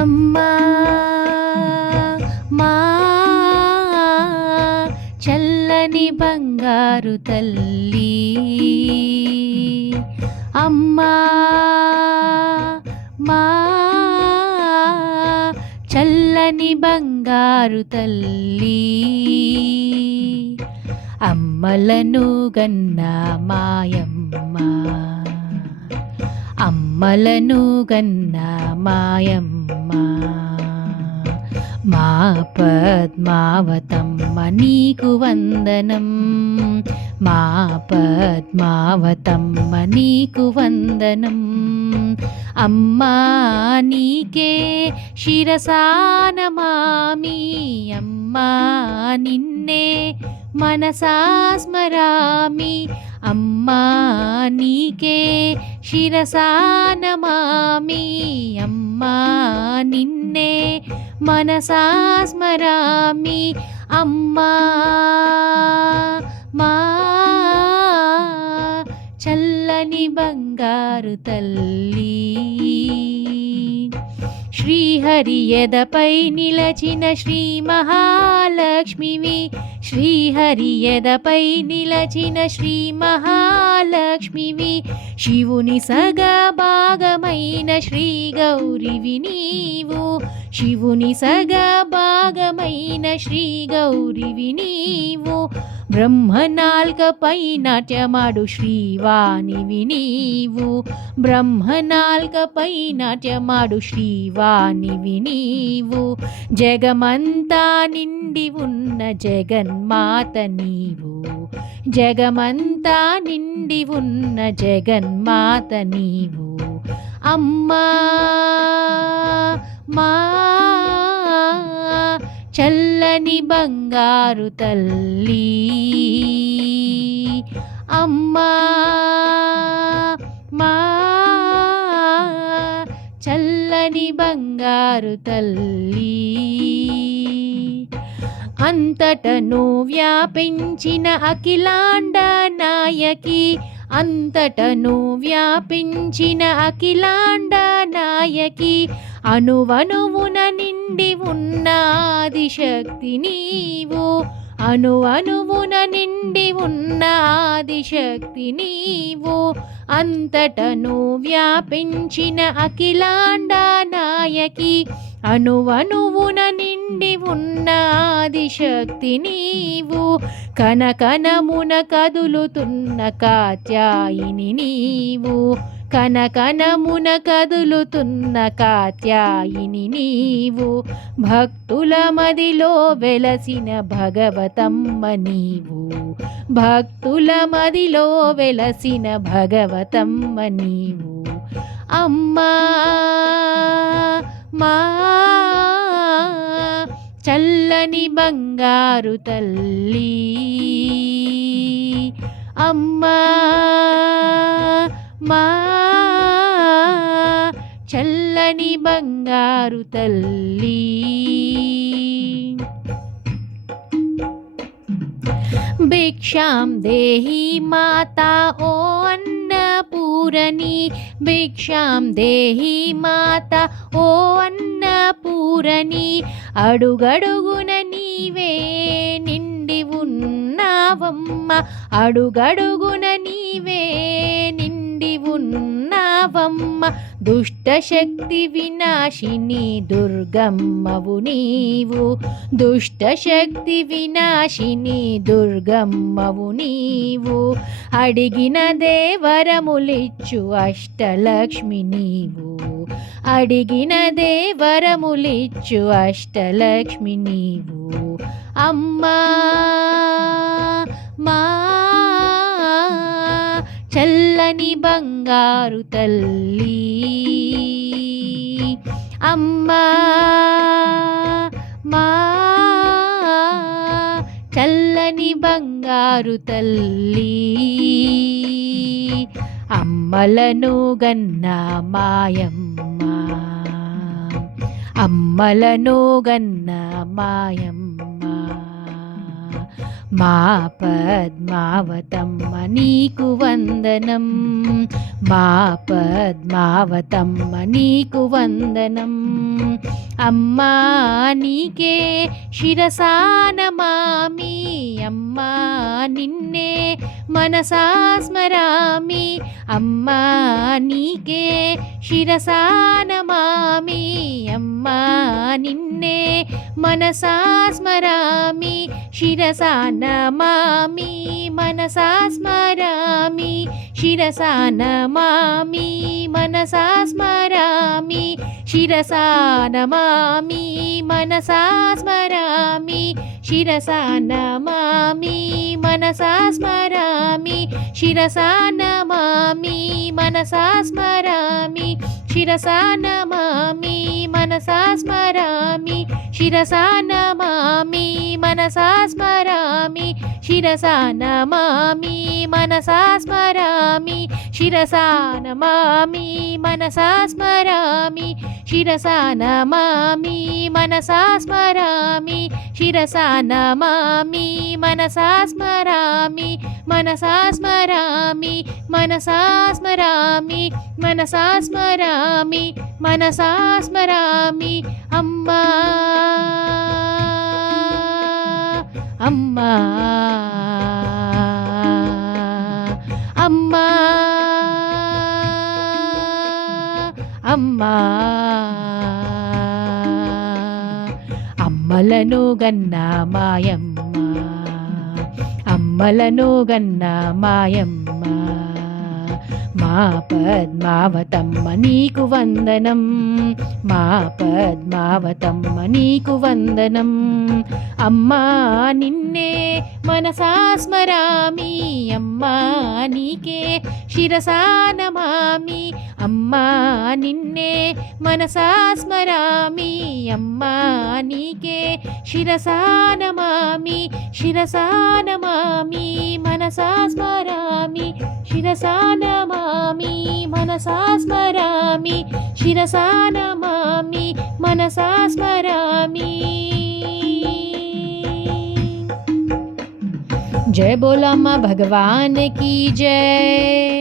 అమ్మా మా చల్లని బంగారు తల్లి, అమ్మా మా చల్లని బంగారు తల్లి, అమ్మలను గన్న మాయమ్మ, అమ్మలను గన్న మాయమ్మ, మా పద్మావతమ్మ నీకు వందనం, మా పద్మావతమ్మ నీకు వందనం. అమ్మా నీకే శిరసానమామి, అమ్మా నిన్నే మనసా స్మరామి, అమ్మా నీకే శిరసానమామి, అమ్మా నిన్నే మనసా స్మరామి. అమ్మా మా చల్లని బంగారు తల్లి, శ్రీహరి ఎదపై నిలచిన శ్రీ మహాలక్ష్మివి, శ్రీహరి ఎదపై నిలచిన శ్రీ మహాలక్ష్మివి, శివుని సగా భాగమైన శ్రీ గౌరివి నీవు, శివుని సగా భాగమైన శ్రీ గౌరివి నీవు, బ్రహ్మనాల్కపై నాట్యమాడు శ్రీవాణివి నీవు, బ్రహ్మనాల్కపై నాట్యమాడు శ్రీవాణివి నీవు, జగమంతా నిండి ఉన్న జగన్మాత నీవు, జగమంతా నిండి ఉన్న జగన్మాత నీవు. అమ్మా మా చల్లని బంగారు తల్లి, అమ్మా మా చల్లని బంగారు తల్లి, అంతటను వ్యాపించిన అఖిలాండ నాయకి, అంతటను వ్యాపించిన అఖిలాండ నాయకి, అణువణువున నిండి ఉన్న ఆదిశక్తి నీవు, అణువణువున నిండి ఉన్న ఆదిశక్తి నీవు, అంతటను వ్యాపించిన అఖిలాండ నాయకి, అణువణువున నిండి ఉన్న ఆదిశక్తి నీవు, కనకనమున కదులుతున్న కాత్యాయిని నీవు, కనకనమున కదులుతున్న కాత్యాయిని నీవు, భక్తుల మదిలో వెలసిన భగవతమ్మ నీవు, భక్తుల మదిలో వెలసిన భగవతమ్మ నీవు. అమ్మా మా చల్లని బంగారు తల్లి, అమ్మా మా చల్లని బంగారు తల్లి. భిక్షాం దేహి మాతా ఓ అన్నపూరణి, భిక్షాం దేహి మాతా ఓ అన్నపూరణి, అడుగడుగున నీవే నిండి ఉన్నావమ్మ, అడుగడుగున నీవే నిండి ఉన్నావమ్మ, దుష్టశక్తి వినాశిని దుర్గమ్మవు నీవు, దుష్టశక్తి వినాశిని దుర్గమ్మవు నీవు, అడిగిన దేవరములిచ్చు అష్టలక్ష్మి నీవు, అడిగిన దేవరములిచ్చు అష్టలక్ష్మి నీవు. అమ్మా మా చల్లని బంగారు తల్లి, అమ్మా మా చల్లని బంగారు తల్లి, అమ్మలను గన్న మాయమ్మ, అమ్మలను గన్న మాయమ్మ, మా పద్మావతమ్మ నీకు వందనం, మా పద్మావతమ్మ నీకు వందనం. అమ్మా నీకే శిరసా నమామి, అమ్మా నిన్నే మనసా స్మరామి, అమ్మా నీకే శిరసా నమామి, అమ్మా నిన్నే మనసా స్మరామి, శిరసా నమామి మనసా స్మరామి, శిరసా నమామి మనసా స్మరామి, శిరసా నమామి మనసా స్మరామి, శిరసా నమామి మనసా స్మరామి, శిరసా నమామి మనసా స్మరామి, శిరసా నమామి మనసా స్మరామి, శిరసా నమామి మనసా స్మరామి, శిరసా నమామి మనసా స్మరామి, శిరసా నమామి మనసా స్మరామి, శిరసా నమామి మనసా స్మరామి, శిరసా నమామి మనసా స్మరామి, మనసా స్మరామి మనసా స్మరామి, మనసా స్మరామి మనసా స్మరామి. అమ్మా అమ్మా అమ్మా అమ్మా, అమ్మలను గన్న మాయమ్మ, అమ్మలను గన్న మాయమ్మ, మా పద్మావతమ్మ నీకు వందనం, మా పద్మావతమ్మ నీకు వందనం. అమ్మా నిన్నే మనసా స్మరామి, అమ్మా నీకే శిరసా నమామి, అమ్మా నిన్నే మనసా స్మరామి, అమ్మా నీకే శిరసా నమామి, శిరసా నమామి మనసా స్మరామి, శిరసా నమామి మనసా స్మరామి, శిరసా నమామి మనసా స్మరామి. जय बोला माँ भगवान की जय।